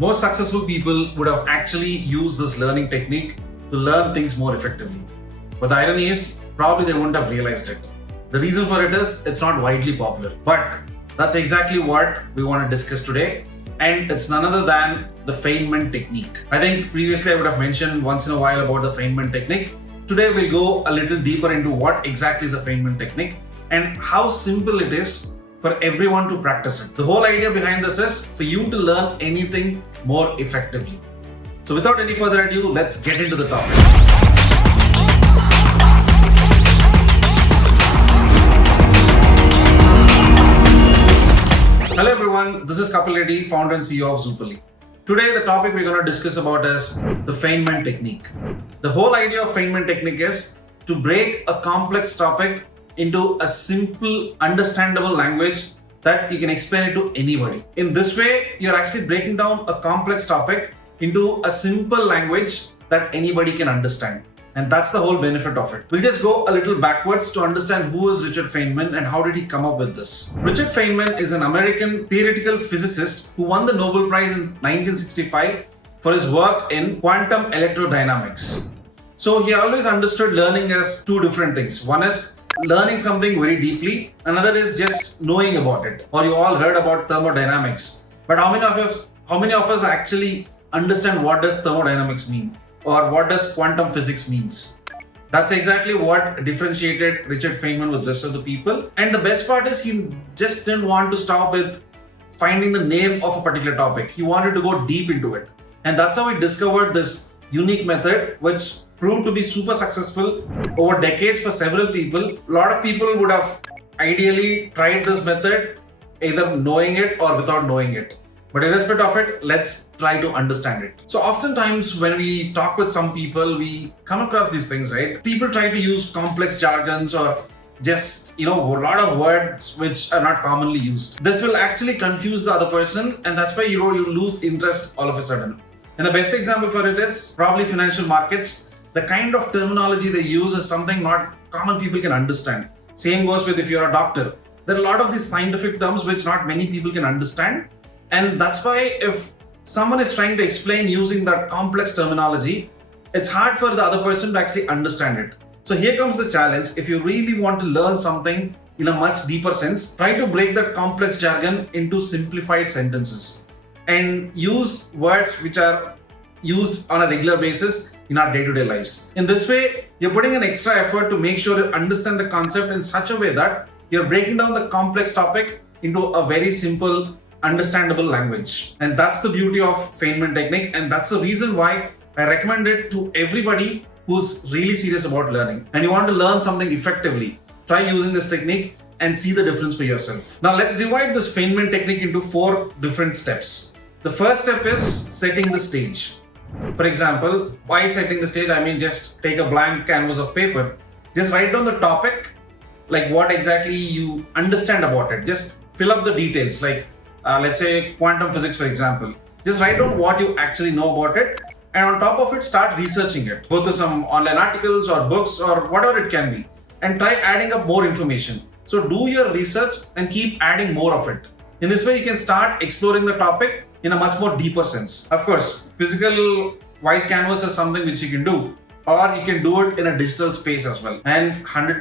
Most successful people would have actually used this learning technique to learn things more effectively. But the irony is, probably they wouldn't have realized it. The reason for it is it's not widely popular. But that's exactly what we want to discuss today. And it's none other than the Feynman Technique. I think previously I would have mentioned once in a while about the Feynman Technique. Today we'll go a little deeper into what exactly is a Feynman Technique and how simple it is for everyone to practice it. The whole idea behind this is for you to learn anything more effectively. So without any further ado, let's get into the topic. Hello everyone, this is Kapil Reddy, founder and CEO of Zoopali. Today the topic we're going to discuss about is the Feynman Technique. The whole idea of Feynman Technique is to break a complex topic into a simple, understandable language that you can explain it to anybody. In this way, you're actually breaking down a complex topic into a simple language that anybody can understand. And that's the whole benefit of it. We'll just go a little backwards to understand who is Richard Feynman and how did he come up with this. Richard Feynman is an American theoretical physicist who won the Nobel Prize in 1965 for his work in quantum electrodynamics. So he always understood learning as two different things. One is learning something very deeply, another is just knowing about it. Or you all heard about thermodynamics. But how many of us actually understand what does thermodynamics mean? Or what does quantum physics means? That's exactly what differentiated Richard Feynman with the rest of the people. And the best part is he just didn't want to stop with finding the name of a particular topic. He wanted to go deep into it. And that's how he discovered this unique method, which proved to be super successful over decades for several people. A lot of people would have ideally tried this method, either knowing it or without knowing it. But irrespective of it, let's try to understand it. So oftentimes when we talk with some people, we come across these things, right? People try to use complex jargons or just, a lot of words which are not commonly used. This will actually confuse the other person, and that's why you lose interest all of a sudden. And the best example for it is probably financial markets. The kind of terminology they use is something not common people can understand. Same goes with if you're a doctor. There are a lot of these scientific terms which not many people can understand. And that's why if someone is trying to explain using that complex terminology, it's hard for the other person to actually understand it. So here comes the challenge. If you really want to learn something in a much deeper sense, try to break that complex jargon into simplified sentences and use words which are used on a regular basis in our day-to-day lives. In this way, you're putting an extra effort to make sure you understand the concept in such a way that you're breaking down the complex topic into a very simple, understandable language. And that's the beauty of Feynman Technique, and that's the reason why I recommend it to everybody who's really serious about learning. And you want to learn something effectively, try using this technique and see the difference for yourself. Now let's divide this Feynman Technique into 4 different steps. The first step is setting the stage. For example, by setting the stage, I mean just take a blank canvas of paper, just write down the topic, like what exactly you understand about it. Just fill up the details, like let's say quantum physics, for example. Just write down what you actually know about it, and on top of it, start researching it. Go to some online articles or books or whatever it can be, and try adding up more information. So do your research and keep adding more of it. In this way, you can start exploring the topic in a much more deeper sense. Of course, physical white canvas is something which you can do, or you can do it in a digital space as well. And 100%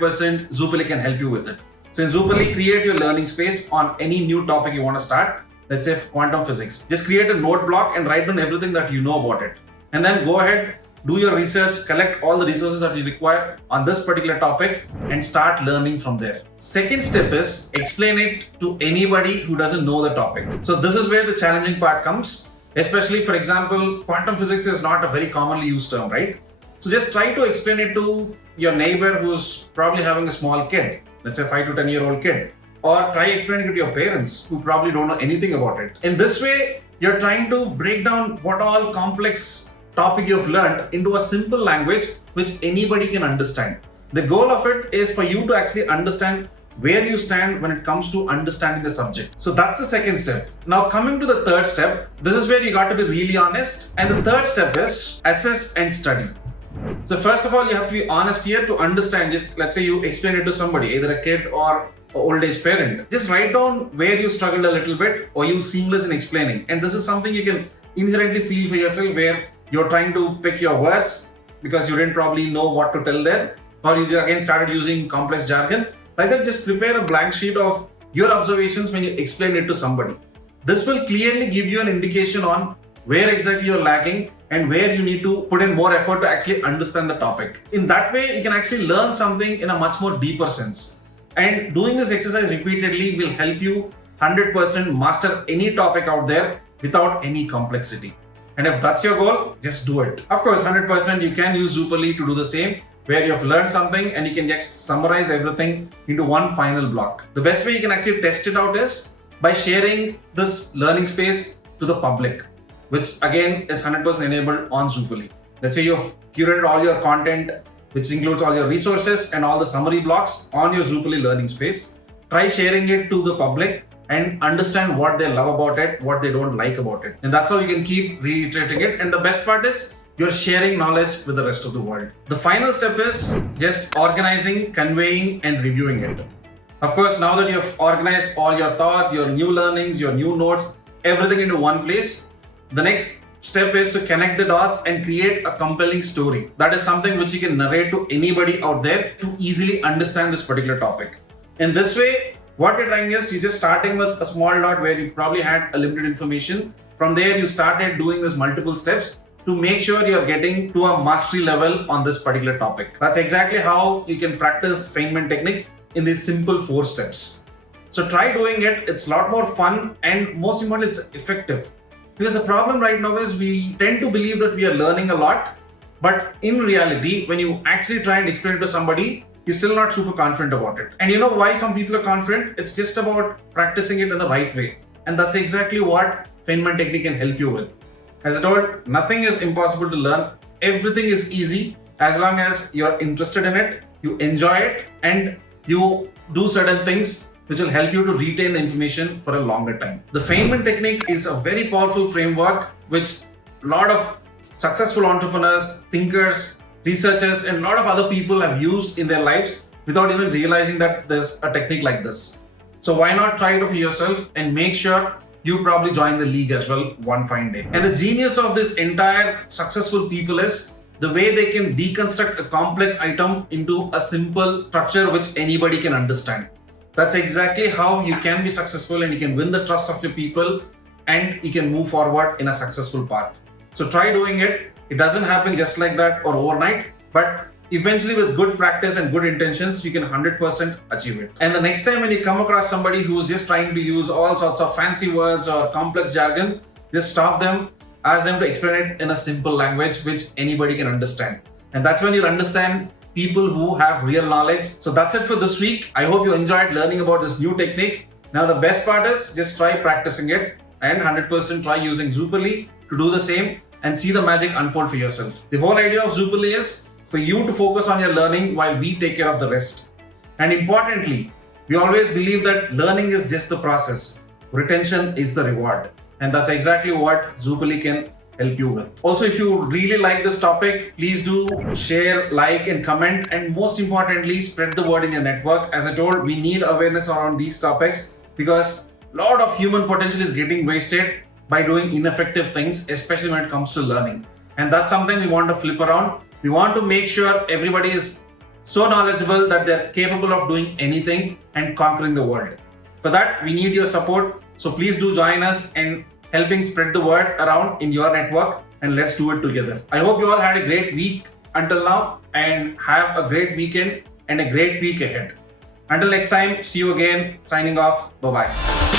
Zoopali can help you with it. So in Zoopali, create your learning space on any new topic you want to start. Let's say quantum physics. Just create a note block and write down everything that you know about it. And then go ahead, do your research, collect all the resources that you require on this particular topic and start learning from there. Second step is explain it to anybody who doesn't know the topic. So this is where the challenging part comes. Especially, for example, quantum physics is not a very commonly used term, right? So just try to explain it to your neighbor who's probably having a small kid, let's say 5 to 10-year-old kid, or try explaining it to your parents who probably don't know anything about it. In this way, you're trying to break down what all complex topic you've learned into a simple language which anybody can understand. The goal of it is for you to actually understand where you stand when it comes to understanding the subject. So that's the second step. Now coming to the third step, this is where you got to be really honest. And the third step is assess and study. So first of all, you have to be honest here to understand. Just let's say you explain it to somebody, either a kid or an old age parent. Just write down where you struggled a little bit or you seamless in explaining. And this is something you can inherently feel for yourself where you're trying to pick your words because you didn't probably know what to tell there, or you again started using complex jargon, like that, just prepare a blank sheet of your observations when you explain it to somebody. This will clearly give you an indication on where exactly you're lacking and where you need to put in more effort to actually understand the topic. In that way, you can actually learn something in a much more deeper sense. And doing this exercise repeatedly will help you 100% master any topic out there without any complexity. And if that's your goal, just do it. Of course, 100% you can use Zooperly to do the same, where you have learned something and you can just summarize everything into one final block. The best way you can actually test it out is by sharing this learning space to the public, which again is 100% enabled on Zooperly. Let's say you've curated all your content, which includes all your resources and all the summary blocks on your Zooperly learning space. Try sharing it to the public and understand what they love about it, what they don't like about it. And that's how you can keep reiterating it. And the best part is you're sharing knowledge with the rest of the world. The final step is just organizing, conveying, and reviewing it. Of course, now that you've organized all your thoughts, your new learnings, your new notes, everything into one place, the next step is to connect the dots and create a compelling story. That is something which you can narrate to anybody out there to easily understand this particular topic. In this way, what you're trying is you're just starting with a small dot where you probably had a limited information. From there, you started doing this multiple steps to make sure you're getting to a mastery level on this particular topic. That's exactly how you can practice Feynman technique in these simple 4 steps. So try doing it. It's a lot more fun and most importantly, it's effective. Because the problem right now is we tend to believe that we are learning a lot, but in reality, when you actually try and explain it to somebody, you're still not super confident about it. And you know why some people are confident? It's just about practicing it in the right way. And that's exactly what Feynman technique can help you with. As I told, nothing is impossible to learn. Everything is easy as long as you're interested in it, you enjoy it, and you do certain things which will help you to retain the information for a longer time. The Feynman technique is a very powerful framework which a lot of successful entrepreneurs, thinkers, researchers, and a lot of other people have used in their lives without even realizing that there's a technique like this. So why not try it for yourself and make sure you probably join the league as well one fine day. And the genius of this entire successful people is the way they can deconstruct a complex item into a simple structure which anybody can understand. That's exactly how you can be successful and you can win the trust of your people and you can move forward in a successful path. So try doing it. It doesn't happen just like that or overnight, but eventually with good practice and good intentions, you can 100% achieve it. And the next time when you come across somebody who's just trying to use all sorts of fancy words or complex jargon, just stop them, ask them to explain it in a simple language which anybody can understand. And that's when you'll understand people who have real knowledge. So that's it for this week. I hope you enjoyed learning about this new technique. Now the best part is just try practicing it and 100% try using Zooperly to do the same and see the magic unfold for yourself. The whole idea of Zooperly is for you to focus on your learning while we take care of the rest. And importantly, we always believe that learning is just the process. Retention is the reward. And that's exactly what Zooperly can help you with. Also, if you really like this topic, please do share, like, and comment. And most importantly, spread the word in your network. As I told, we need awareness around these topics because a lot of human potential is getting wasted by doing ineffective things, especially when it comes to learning. And that's something we want to flip around. We want to make sure everybody is so knowledgeable that they're capable of doing anything and conquering the world. For that, we need your support. So please do join us in helping spread the word around in your network and let's do it together. I hope you all had a great week until now and have a great weekend and a great week ahead. Until next time, see you again. Signing off. Bye-bye.